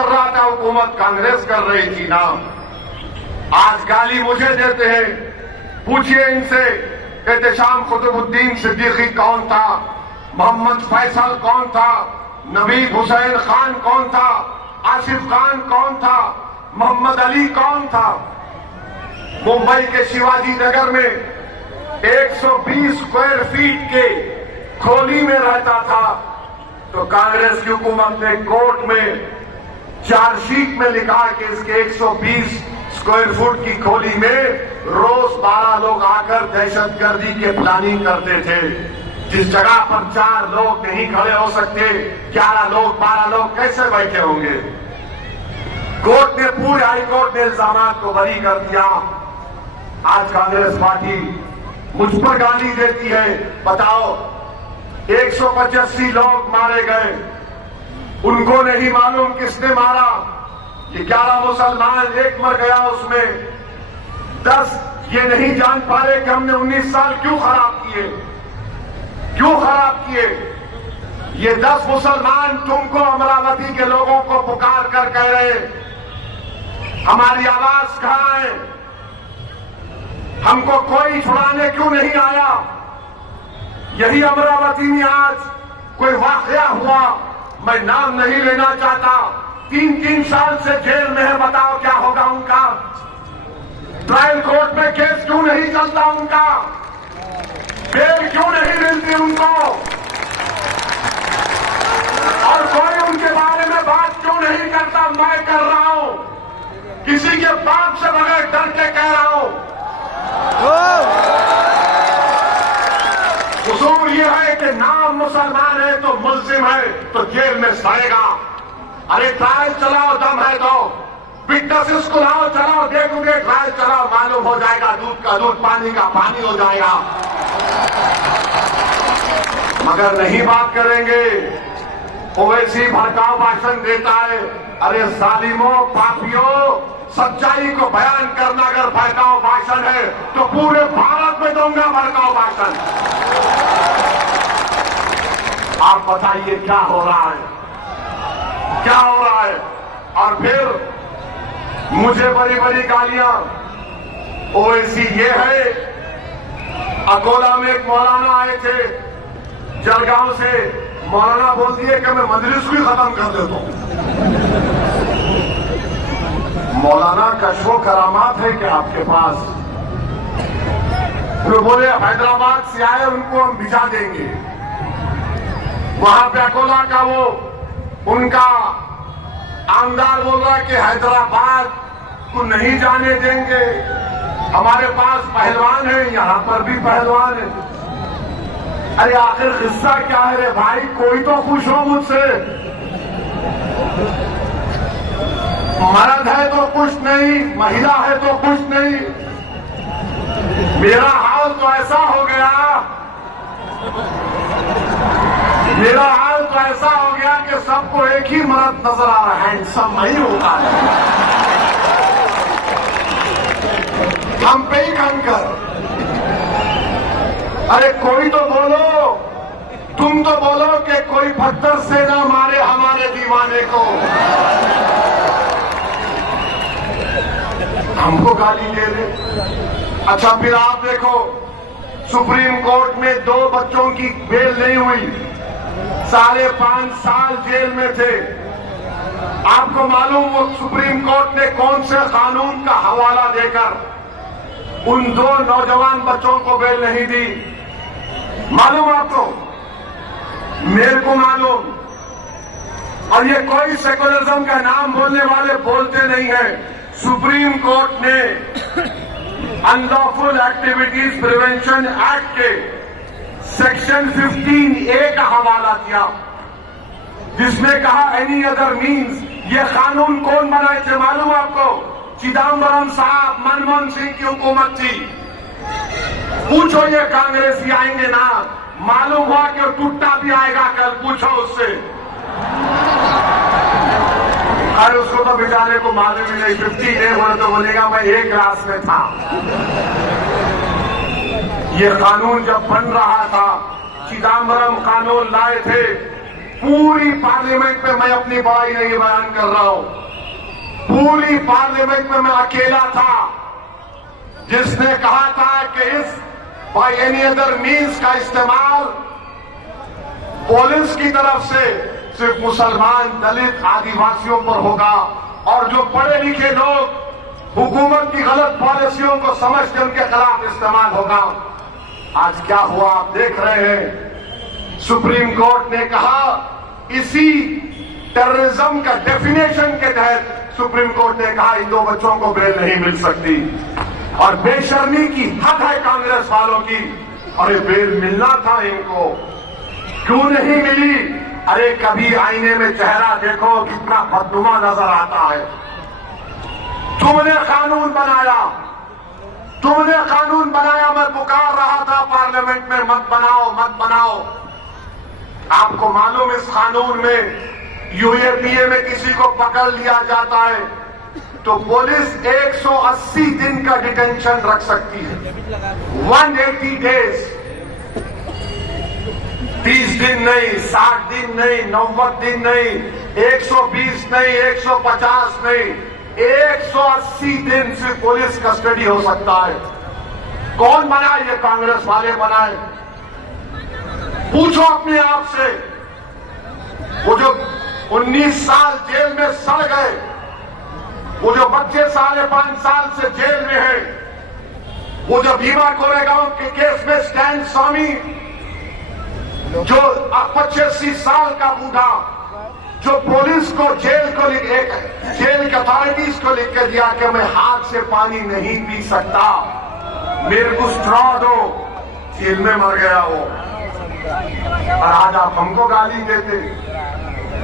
कर रहा था, हुकूमत कांग्रेस कर रही थी ना। आज गाली मुझे देते हैं। पूछिए इनसे, एहतशाम कुतुबुद्दीन सिद्दीकी कौन था, मोहम्मद फैसल कौन था, नवीद हुसैन खान कौन था, आसिफ खान कौन था, मोहम्मद अली कौन था। मुंबई के शिवाजी नगर में 120 स्क्वायर फीट के खोली में रहता था, तो कांग्रेस की हुकूमत ने कोर्ट में चार्जशीट में लिखा कि इसके 120 स्क्वायर फुट की खोली में रोज 12 लोग आकर दहशतगर्दी के प्लानिंग करते थे। जिस जगह पर 4 लोग नहीं खड़े हो सकते, 11 लोग 12 लोग कैसे बैठे होंगे। कोर्ट ने, पूरे हाईकोर्ट ने इल्जामात को बरी कर दिया। आज कांग्रेस पार्टी मुझ पर गाली देती है। बताओ, 185 लोग मारे गए, उनको नहीं मालूम किसने मारा। ये 11 मुसलमान, एक मर गया उसमें, 10 ये नहीं जान पा रहे कि हमने 19 साल क्यों खराब किए, क्यों खराब किए। ये 10 मुसलमान तुमको, अमरावती के लोगों को पुकार कर कह रहे हमारी आवाज कहां है, हमको कोई छुड़ाने क्यों नहीं आया। यही अमरावती में आज कोई वाकया हुआ, मैं नाम नहीं लेना चाहता, 3-3 साल से जेल में है। बताओ क्या होगा उनका। ट्रायल कोर्ट में केस क्यों नहीं चलता उनका, बेल क्यों नहीं मिलती उनको, और कोई उनके बारे में बात क्यों नहीं करता। मैं कर रहा हूं, किसी के बाप से बगैर डर के कह रहा हूं। कसूर यह है कि नाम मुसलमान है तो मुल्जिम है तो जेल में सड़ेगा। अरे ट्रायल चलाओ, दम है तो विटनेसेस को लाओ, चलाओ, देखोगे ट्रायल चलाओ, मालूम हो जाएगा, दूध का दूध पानी का पानी हो जाएगा। मगर नहीं बात करेंगे। ओवैसी भड़काऊ भाषण देता है। अरे जालिमों, पापियों, सच्चाई को बयान करना अगर भड़काऊ भाषण है तो पूरे भारत में दूंगा भड़काऊ भाषण। आप बताइए क्या हो रहा है, क्या हो रहा है। और फिर मुझे बड़ी बड़ी गालियां। ओवैसी ये है, अकोला में एक मौलाना आए थे जलगांव से, मौलाना बोल दिए कि मैं मजलिस भी खत्म कर देता हूं। मौलाना कशो करामात है क्या आपके पास। फिर बोले हैदराबाद से आए, उनको हम भिजा देंगे। वहां पे अकोला का वो उनका आमदार बोल रहा है कि हैदराबाद को नहीं जाने देंगे, हमारे पास पहलवान है, यहां पर भी पहलवान है। अरे आखिर किस्सा क्या है रे भाई, कोई तो खुश हो मुझसे। मर्द है तो कुछ नहीं, महिला है तो कुछ नहीं। मेरा हाल तो ऐसा हो गया, मेरा हाल तो ऐसा हो गया कि सबको एक ही मर्द नजर आ रहा है, हैंडसम नहीं होता है। हम पे ही कंकर। अरे कोई तो बोलो, तुम तो बोलो कि कोई पत्थर से ना मारे हमारे दीवाने को। हमको गाली दे रहे। अच्छा फिर आप देखो, सुप्रीम कोर्ट में 2 बच्चों की बेल नहीं हुई, 5.5 साल जेल में थे। आपको मालूम वो सुप्रीम कोर्ट ने कौन से कानून का हवाला देकर उन 2 नौजवान बच्चों को बेल नहीं दी। मालूम आपको, मेरे को मालूम। और ये कोई सेकुलरिज्म का नाम बोलने वाले बोलते नहीं है। सुप्रीम कोर्ट ने अनलॉफुल एक्टिविटीज प्रिवेंशन एक्ट के सेक्शन 15A का हवाला दिया, जिसमें कहा एनी अदर मीन्स। ये कानून कौन बनाए थे मालूम आपको? चिदम्बरम साहब, मनमोहन सिंह की हुकूमत थी। पूछो, ये कांग्रेसी आएंगे ना, मालूम हुआ कि टुट्टा भी आएगा कल, पूछो उससे। अरे उसको तो बेचारे को मालूम ही नहीं, 50A बोले तो बोलेगा मैं एक क्लास में था। ये कानून जब बन रहा था, चिदम्बरम कानून लाए थे, पूरी पार्लियामेंट में मैं अपनी बड़ाई नहीं बयान कर रहा हूं, पूरी पार्लियामेंट में मैं अकेला था जिसने कहा था कि इस बाय एनी अदर मीन्स का इस्तेमाल पुलिस की तरफ से सिर्फ मुसलमान, दलित, आदिवासियों पर होगा और जो पढ़े लिखे लोग हुकूमत की गलत पॉलिसियों को समझ के उनके खिलाफ इस्तेमाल होगा। आज क्या हुआ आप देख रहे हैं, सुप्रीम कोर्ट ने कहा इसी टेररिज्म का डेफिनेशन के तहत सुप्रीम कोर्ट ने कहा इन दो बच्चों को बेल नहीं मिल सकती और बेशर्मी की हद है कांग्रेस वालों की। और ये बेल मिलना था इनको, क्यों नहीं मिली? अरे कभी आईने में चेहरा देखो कितना बदनुमा नजर आता है। तुमने कानून बनाया, तुमने कानून बनाया, मैं पुकार रहा था पार्लियामेंट में मत बनाओ मत बनाओ। आपको मालूम इस कानून में यूएपीए में किसी को पकड़ लिया जाता है तो पुलिस 180 दिन का डिटेंशन रख सकती है, 180 डेज, 30 दिन नहीं, 60 दिन नहीं, 90 दिन नहीं, 120 नहीं, 150 नहीं, 180 दिन से पुलिस कस्टडी हो सकता है। कौन बनाए? ये कांग्रेस वाले बनाए। पूछो अपने आप से, वो जो 19 साल जेल में सड़ गए, वो जो बच्चे 5.5 साल से जेल में हैं, वो जो भीमा कोरेगांव के केस में स्टैन स्वामी जो 85 साल का बूढ़ा जो पुलिस को जेल की अथॉरिटीज को लिख के दिया कि मैं हाथ से पानी नहीं पी सकता, मेरे को स्ट्रॉ दो, जेल में मर गया वो। और आज आप हमको गाली देते।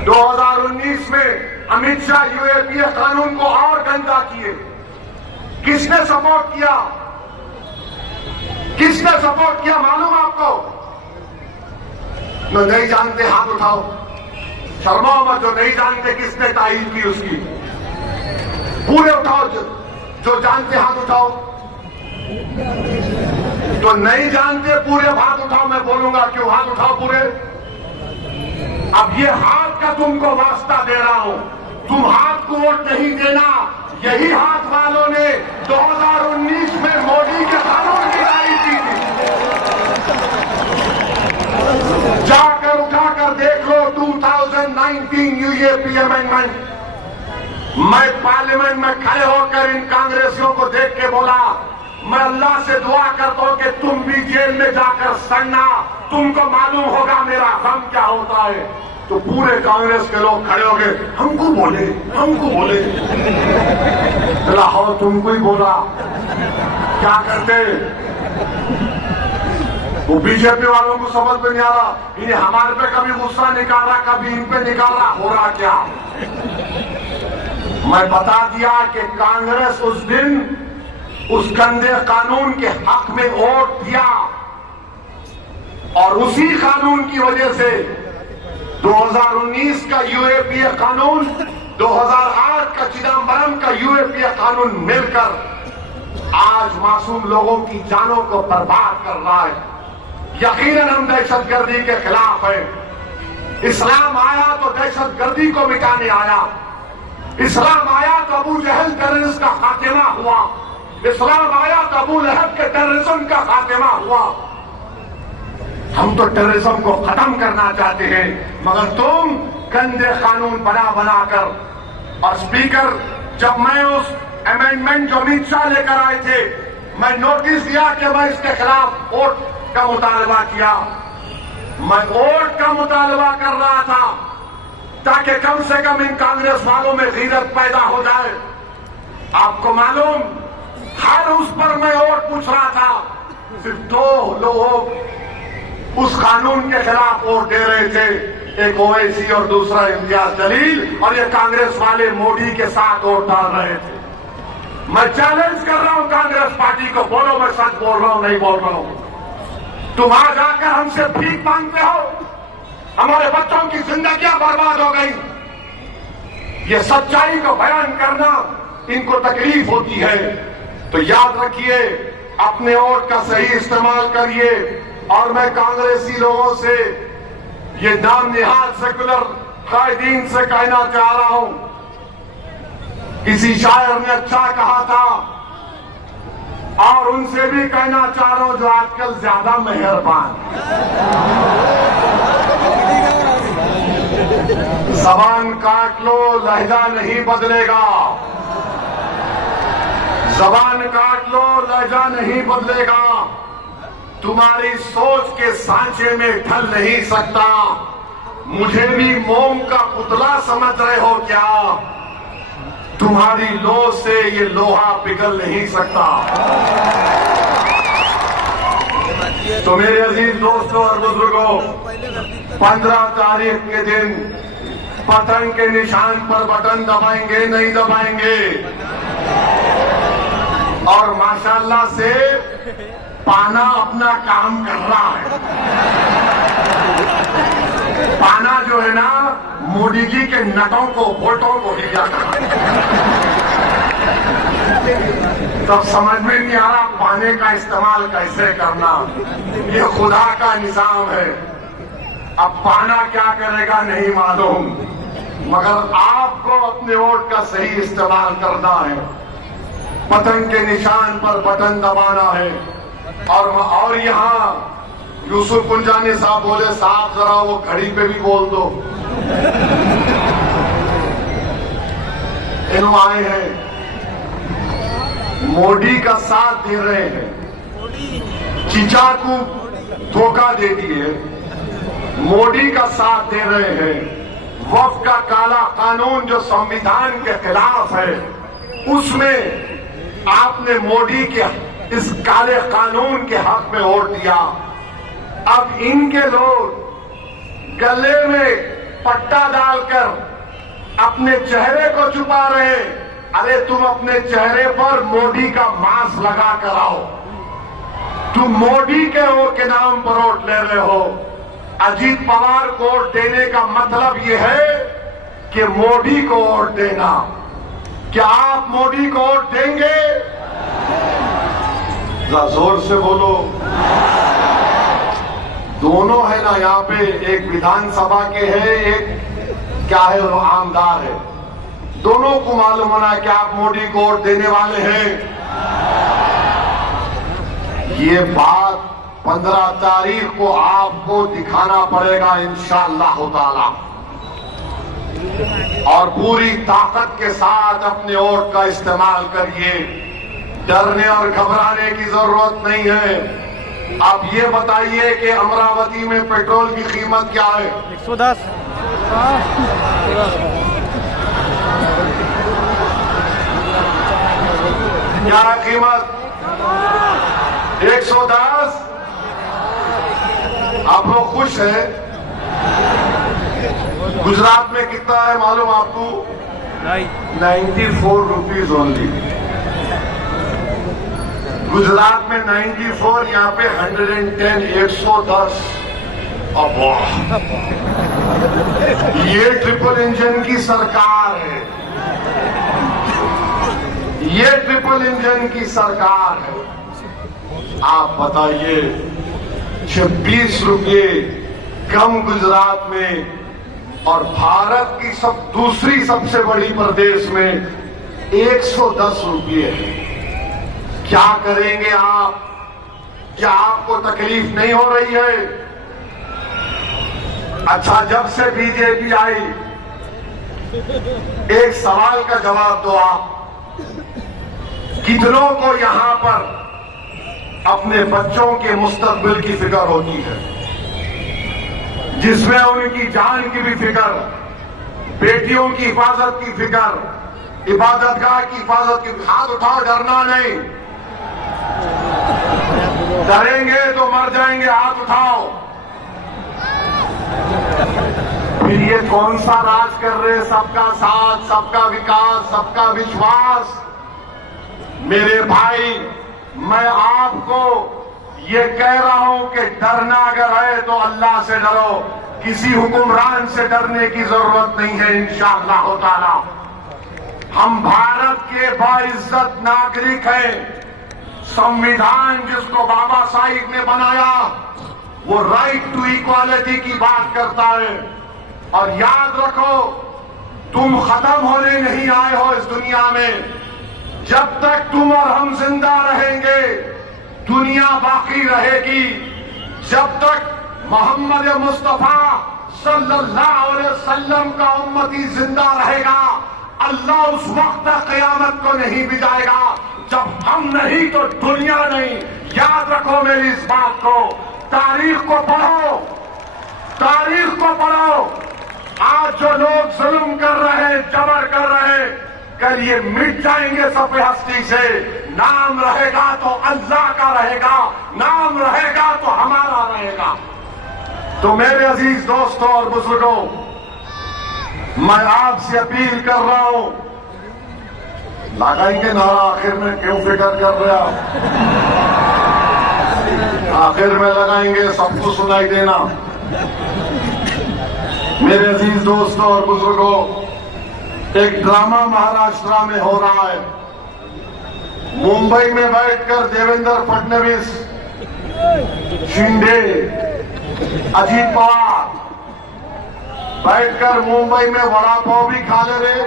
2019 में अमित शाह यूएपीए कानून को और गंदा किए। किसने सपोर्ट किया? किसने सपोर्ट किया मालूम आपको? जो नहीं जानते हाथ उठाओ, शर्माओ मत। जो नहीं जानते किसने तारीफ की उसकी, पूरे उठाओ। जो जानते हाथ उठाओ, तो नहीं जानते पूरे हाथ उठाओ। मैं बोलूंगा क्यों, हाथ उठाओ पूरे। अब ये हाथ का तुमको वास्ता दे रहा हूं, तुम हाथ को वोट नहीं देना। यही हाथ वालों ने 2019 में मोदी के कानून की लड़ाई की थी। जाकर उठाकर देख लो 2019 यूएपी अमेंडमेंट। मैं पार्लियामेंट में खड़े होकर इन कांग्रेसियों को देख के बोला, मैं अल्लाह से दुआ करता हूं कि तुम भी जेल में जाकर सड़ना, तुमको मालूम होगा मेरा गम क्या होता है। तो पूरे कांग्रेस के लोग खड़े हो गए, हमको बोले, हमको बोले। लाहौर तुमको ही बोला, क्या करते? वो बीजेपी वालों को समझ में नहीं आ रहा, इन्हें हमारे पे कभी गुस्सा निकाला, कभी इन पे निकाला, हो रहा क्या? मैं बता दिया कि कांग्रेस उस दिन उस गंदे कानून के हक में वोट दिया और उसी कानून की वजह से 2019 का यूएपीए कानून, 2008 का चिदम्बरम का यूएपीए कानून मिलकर आज मासूम लोगों की जानों को बर्बाद कर रहा है। यकीनन हम दहशतगर्दी के खिलाफ है। इस्लाम आया तो दहशतगर्दी को मिटाने आया। इस्लाम आया तो अबू जहल टेररिस्ट का खात्मा हुआ। इस्लाम आया तो अबू लहब के टेररिज्म का खात्मा हुआ। हम तो टेररिज्म को खत्म करना चाहते हैं, मगर तुम गंदे कानून बनाकर। और स्पीकर, जब मैं उस अमेंडमेंट जो अमित शाह लेकर आए थे, मैं नोटिस दिया कि मैं इसके खिलाफ वोट का मुतालबा किया। मैं वोट का मुतालबा कर रहा था ताकि कम से कम इन कांग्रेस वालों में गीरत पैदा हो जाए। आपको मालूम, हर उस पर मैं वोट पूछ रहा था, सिर्फ 2 लोग उस कानून के खिलाफ वोट दे रहे थे, एक ओवैसी और दूसरा इम्तियाज जलील, और ये कांग्रेस वाले मोदी के साथ वोट डाल रहे थे। मैं चैलेंज कर रहा हूं कांग्रेस पार्टी को, बोलो मैं सच बोल रहा हूं नहीं बोल रहा हूं। तुम आ जाकर हमसे भीख मांगते हो, हमारे बच्चों की जिंदगियां बर्बाद हो गई। ये सच्चाई को बयान करना इनको तकलीफ होती है। तो याद रखिए, अपने वोट का सही इस्तेमाल करिए। और मैं कांग्रेसी लोगों से ये नाम निहाल सेकुलर कायदीन से कहना चाह रहा हूं, किसी शायर ने अच्छा कहा था और उनसे भी कहना चाह रहा हूं जो आजकल ज्यादा मेहरबान। जबान काट लो, लहजा नहीं बदलेगा। जबान काट लो, लहजा नहीं बदलेगा। तुम्हारी सोच के सांचे में ढल नहीं सकता। मुझे भी मोम का पुतला समझ रहे हो क्या? तुम्हारी लो से ये लोहा पिघल नहीं सकता। तो मेरे अजीज दोस्तों और बुजुर्गों, 15 तारीख के दिन पतंग के निशान पर बटन दबाएंगे नहीं दबाएंगे? और माशाल्लाह से पाना अपना काम कर रहा है। पाना जो है ना, मोदी जी के नटों को वोटों को हिला कर, तब समझ में नहीं आ रहा पाने का इस्तेमाल कैसे करना। ये खुदा का निजाम है। अब पाना क्या करेगा नहीं मालूम, मगर आपको अपने वोट का सही इस्तेमाल करना है। पतंग के निशान पर बटन दबाना है। और यहां यूसुफ कुंजानी साहब बोले, साहब जरा वो घड़ी पे भी बोल दो। इन आए हैं, मोदी का साथ दे रहे हैं, चीचा को धोखा दे दिए, मोदी का साथ दे रहे हैं। वक्फ का काला कानून जो संविधान के खिलाफ है, उसमें आपने मोदी के इस काले कानून के हक में वोट दिया। अब इनके लोग गले में पट्टा डालकर अपने चेहरे को छुपा रहे। अरे तुम अपने चेहरे पर मोदी का मास्क लगा कर आओ। तुम मोदी के वोट के नाम पर वोट ले रहे हो। अजीत पवार को वोट देने का मतलब यह है कि मोदी को वोट देना। क्या आप मोदी को वोट देंगे? जरा जोर से बोलो। दोनों है ना यहाँ पे, एक विधानसभा के है, एक क्या है वो आमदार है। दोनों को मालूम होना है कि आप मोदी को वोट देने वाले हैं। ये बात 15 तारीख को आपको दिखाना पड़ेगा इंशाअल्लाह ताला, और पूरी ताकत के साथ अपने वोट का इस्तेमाल करिए। डरने और घबराने की जरूरत नहीं है। आप ये बताइए कि अमरावती में पेट्रोल की कीमत क्या है? 110। क्या है कीमत? 110। आप लोग खुश हैं? गुजरात में कितना है मालूम आपको? 94 रुपीज ओनली। गुजरात में 94, यहाँ पे 110, 110। अब ये ट्रिपल इंजन की सरकार है। ये ट्रिपल इंजन की सरकार है। आप बताइए, 26 रुपये कम गुजरात में, और भारत की दूसरी सबसे बड़ी प्रदेश में 110 रुपये है। क्या करेंगे आप? क्या आपको तकलीफ नहीं हो रही है? अच्छा, जब से बीजेपी आई, एक सवाल का जवाब दो आप। कितनों को यहां पर अपने बच्चों के मुस्तकबिल की फिक्र होती है, जिसमें उनकी जान की भी फिक्र, बेटियों की हिफाजत की फिक्र, इबादतगाह की हिफाजत की। हाथ उठाओ, डरना नहीं। डरेंगे तो मर जाएंगे। हाथ उठाओ। फिर ये कौन सा राज कर रहे? सबका साथ, सबका विकास, सबका विश्वास। मेरे भाई, मैं आपको ये कह रहा हूं कि डरना अगर है तो अल्लाह से डरो। किसी हुक्मरान से डरने की जरूरत नहीं है इंशाअल्लाह ताला। हम भारत के बाइज्जत नागरिक हैं। संविधान जिसको बाबा साहिब ने बनाया, वो राइट टू इक्वालिटी की बात करता है। और याद रखो, तुम खत्म होने नहीं आए हो इस दुनिया में। जब तक तुम और हम जिंदा रहेंगे, दुनिया बाकी रहेगी। जब तक मोहम्मद मुस्तफा सल्लल्लाहु अलैहि वसल्लम का उम्मती जिंदा रहेगा, अल्लाह उस वक्त तक क़यामत को नहीं बिताएगा जब हम नहीं तो दुनिया नहीं। याद रखो मेरी इस बात को। तारीख को पढ़ो, तारीख को पढ़ो। आज जो लोग जुल्म कर रहे हैं, जबर कर रहे हैं, कल ये मिट जाएंगे सफ़े हस्ती से। नाम रहेगा तो अल्लाह का रहेगा, नाम रहेगा तो हमारा रहेगा। तो मेरे अजीज दोस्तों और बुजुर्गों, मैं आपसे अपील कर रहा हूं, लगाएंगे नारा आखिर में, क्यों फिक्र कर रहे आप? आखिर में लगाएंगे, सबको सुनाई देना। मेरे अजीज दोस्तों और बुजुर्गों, एक ड्रामा महाराष्ट्र में हो रहा है। मुंबई में बैठकर देवेंद्र फडणवीस, शिंदे, अजीत पवार बैठकर मुंबई में वड़ा पाव भी खा ले रहे,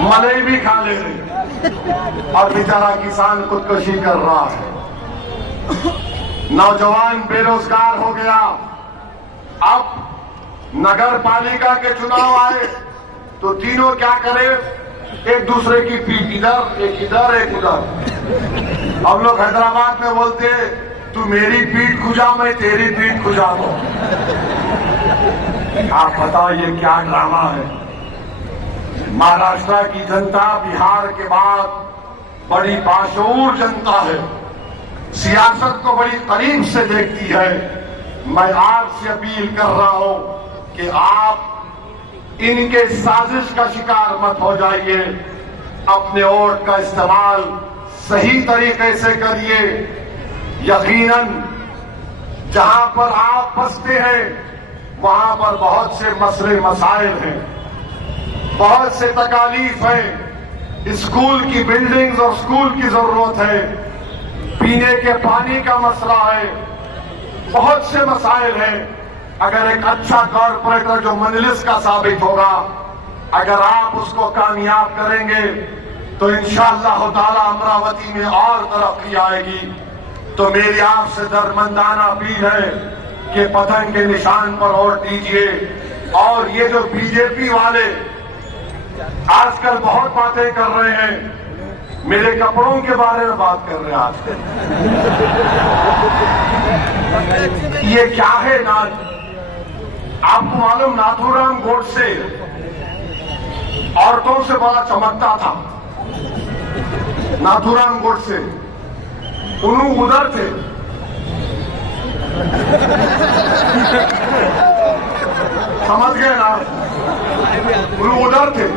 मलाई भी खा ले रहे, और बेचारा किसान खुदकुशी कर रहा है। नौजवान बेरोजगार हो गया। अब नगर पालिका के चुनाव आए तो तीनों क्या करे, एक दूसरे की पीठ, इधर एक इधर एक उधर। हम लोग हैदराबाद में बोलते हैं, तू मेरी पीठ खुजा, मैं तेरी पीठ खुजा दो। आप बताओ ये क्या ड्रामा है? महाराष्ट्र की जनता बिहार के बाद बड़ी बाशऊर जनता है, सियासत को बड़ी करीब से देखती है। मैं आपसे अपील कर रहा हूं कि आप इनके साजिश का शिकार मत हो जाइए। अपने वोट का इस्तेमाल सही तरीके से करिए। यकीनन जहां पर आप बसते हैं वहां पर बहुत से मसले मसाइल हैं, बहुत से तकालीफ हैं। स्कूल की बिल्डिंग्स और स्कूल की जरूरत है, पीने के पानी का मसला है, बहुत से मसाइल हैं। अगर एक अच्छा कॉरपोरेटर जो मजलिस का साबित होगा, अगर आप उसको कामयाब करेंगे तो इंशाअल्लाह ताला अमरावती में और तरक्की आएगी। तो मेरी आपसे दरमंदाना अपील है कि पतंग के निशान पर वोट दीजिए। और ये जो बीजेपी वाले आजकल बहुत बातें कर रहे हैं, मेरे कपड़ों के बारे में बात कर रहे हैं आजकल, ये क्या है ना? आपको मालूम, नाथूराम गोडसे औरतों से बड़ा चमकता था। नाथूराम गोडसे उन्होंने उधर थे, समझ गए ना? उन्होंने उधर थे,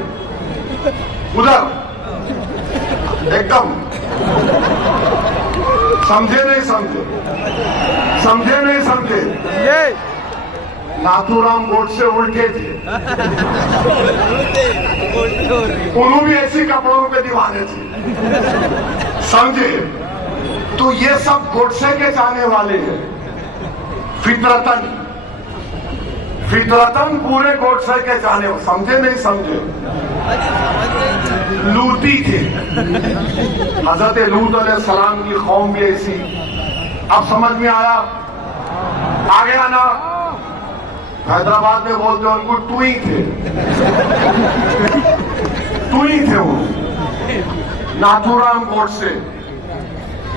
उधर एकदम। समझे नहीं समझे? समझे नहीं समझे? नाथूराम गोडसे उल्टे थे, उन्होंने भी ऐसे कपड़ों पे दीवाने थे, समझे? तो ये सब गोडसे के चाहने वाले हैं। फितरतन फितरतन पूरे गोडसे के चाहने वाले, समझे नहीं समझे? लूती थे, हजरत लूत अलैहिस्सलाम की कौम भी ऐसी। अब समझ में आया? आ गया ना? हैदराबाद में बोलते हैं उनको टुई थे, टुई थे वो नाथूराम गोडसे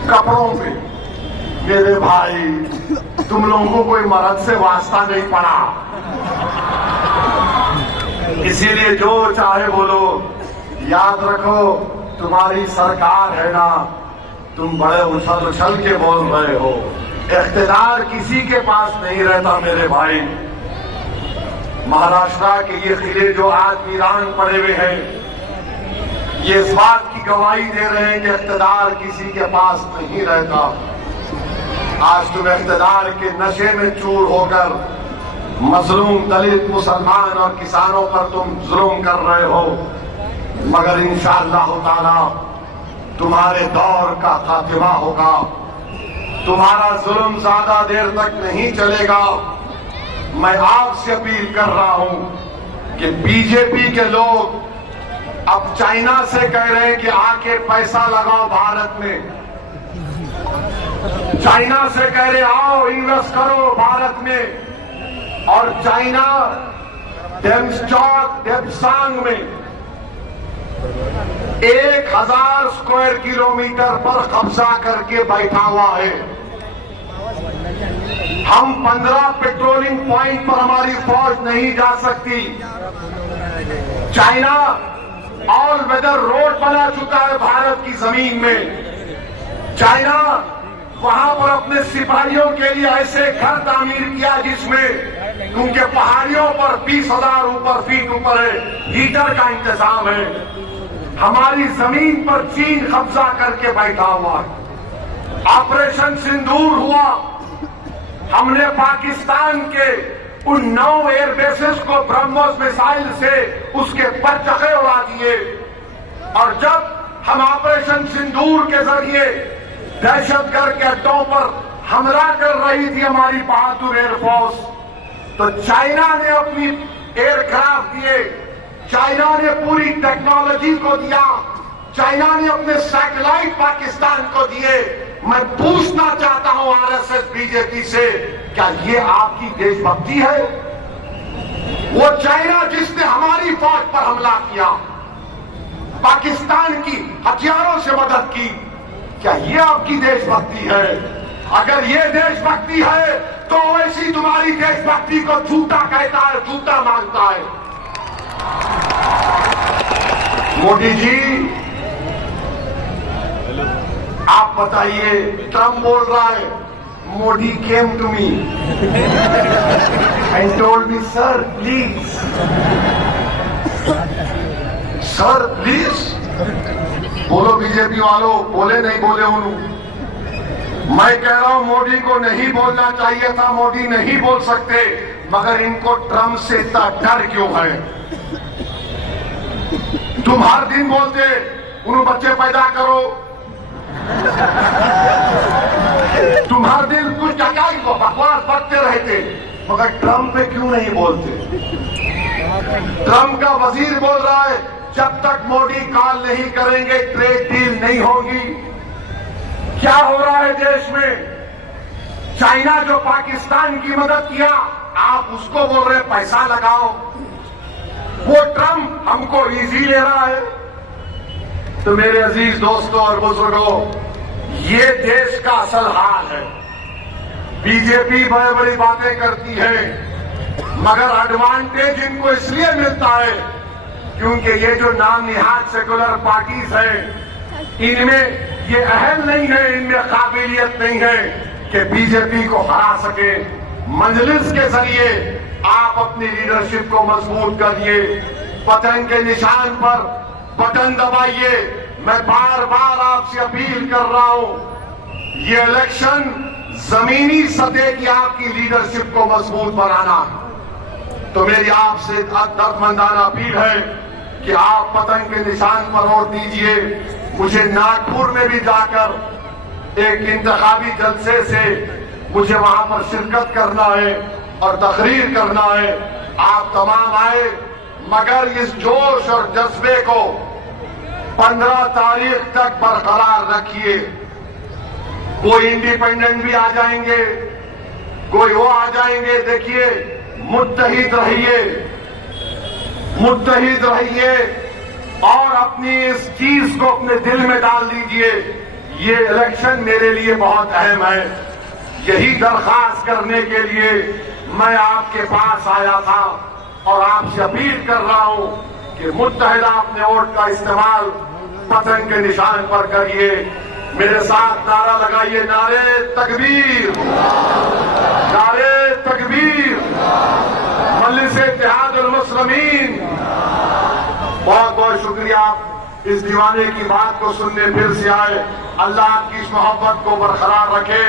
कपड़ों पे। मेरे भाई, तुम लोगों को कोई मर्द से वास्ता नहीं पड़ा, इसीलिए जो चाहे बोलो। याद रखो, तुम्हारी सरकार है ना, तुम बड़े उछल उछल के बोल रहे हो। इख्तियार किसी के पास नहीं रहता मेरे भाई। महाराष्ट्र के ये किले जो आज वीरान पड़े हुए हैं, ये इस बात की गवाही दे रहे हैं कि इख्तियार किसी के पास नहीं रहता। आज तुम इख्तियार के नशे में चूर होकर मजलूम दलित, मुसलमान और किसानों पर तुम जुल्म कर रहे हो, मगर इंशाअल्लाह ताला तुम्हारे दौर का खात्मा होगा। तुम्हारा जुल्म ज्यादा देर तक नहीं चलेगा। मैं आपसे अपील कर रहा हूं कि बीजेपी के लोग अब चाइना से कह रहे हैं कि आके पैसा लगाओ भारत में। चाइना से कह रहे आओ इन्वेस्ट करो भारत में। और चाइना डेमस्टॉक डेमसांग में 1000 स्क्वायर किलोमीटर पर कब्जा करके बैठा हुआ है। हम 15 पेट्रोलिंग पॉइंट पर हमारी फौज नहीं जा सकती। चाइना ऑल वेदर रोड बना चुका है भारत की जमीन में। चाइना वहां पर अपने सिपाहियों के लिए ऐसे घर तामीर किया जिसमें उनके पहाड़ियों पर 20,000 फीट ऊपर है, हीटर का इंतजाम है। हमारी जमीन पर चीन कब्जा करके बैठा हुआ है। ऑपरेशन सिंदूर हुआ, हमने पाकिस्तान के उन 9 एयरबेसेस को ब्रह्मोस मिसाइल से उसके पचके उड़ा दिए। और जब हम ऑपरेशन सिंदूर के जरिए दहशतगर्द के अड्डों पर हमला कर रही थी हमारी बहादुर एयरफोर्स, तो चाइना ने अपनी एयरक्राफ्ट दिए, चाइना ने पूरी टेक्नोलॉजी को दिया, चाइना ने अपने सैटेलाइट पाकिस्तान को दिए। मैं पूछना चाहता हूं आरएसएस बीजेपी से, क्या ये आपकी देशभक्ति है? वो चाइना जिसने हमारी फौज पर हमला किया, पाकिस्तान की हथियारों से मदद की, क्या ये आपकी देशभक्ति है? अगर ये देशभक्ति है तो वैसी तुम्हारी देशभक्ति को झूठा कहता है, झूठा मानता है। मोदी जी आप बताइए, ट्रम्प बोल रहा है Modi came to me and told me sir please, sir please. बोलो बीजेपी वालों, बोले नहीं बोले उन्होंने। मैं कह रहा हूं मोदी को नहीं बोलना चाहिए था, मोदी नहीं बोल सकते, मगर इनको ट्रम्प से इतना डर क्यों है? तुम हर दिन बोलते उन्हें बच्चे पैदा करो, तुम हर दिन कुछ टकाई को बकवास बकते रहते, मगर ट्रम्प पे क्यों नहीं बोलते? ट्रम्प का वजीर बोल रहा है जब तक मोदी कॉल नहीं करेंगे ट्रेड डील नहीं होगी। क्या हो रहा है देश में? चाइना जो पाकिस्तान की मदद किया, आप उसको बोल रहे पैसा लगाओ। वो ट्रम्प हमको इजी ले रहा है। तो मेरे अजीज दोस्तों और बुजुर्गों, ये देश का असल हाल है। बीजेपी बड़ी बड़ी बातें करती है, मगर एडवांटेज इनको इसलिए मिलता है क्योंकि ये जो नाम निहाद सेकुलर पार्टीज हैं, इनमें ये अहल नहीं है, इनमें काबिलियत नहीं है कि बीजेपी को हरा सके। मजलिस के जरिए आप अपनी लीडरशिप को मजबूत करिए, पतन के निशान पर बटन दबाइए। मैं बार बार आपसे अपील कर रहा हूं, ये इलेक्शन जमीनी सतह की आपकी लीडरशिप को मजबूत बनाना। तो मेरी आपसे दर्दमंदाना अपील है कि आप पतंग के निशान पर वोट दीजिए। मुझे नागपुर में भी जाकर एक इंतखाबी जलसे से मुझे वहां पर शिरकत करना है और तकरीर करना है। आप तमाम आए, मगर इस जोश और जज्बे को 15 तारीख तक बरकरार रखिए। कोई इंडिपेंडेंट भी आ जाएंगे, कोई वो आ जाएंगे। देखिए, मुत्तहिद रहिए, मुत्तहिद रहिए और अपनी इस चीज को अपने दिल में डाल दीजिए, ये इलेक्शन मेरे लिए बहुत अहम है। यही दरखास्त करने के लिए मैं आपके पास आया था और आपसे अपील कर रहा हूं कि मुत्तहिदा अपने वोट का इस्तेमाल पतंग के निशान पर करिए। मेरे साथ नारा लगाइए, नारे तकबीर, नारे तकबीर, मजलिस इत्तेहादुल मुस्लिमीन। बहुत बहुत शुक्रिया, इस दीवाने की बात को सुनने फिर से आए। अल्लाह आपकी इस मोहब्बत को बरकरार रखे।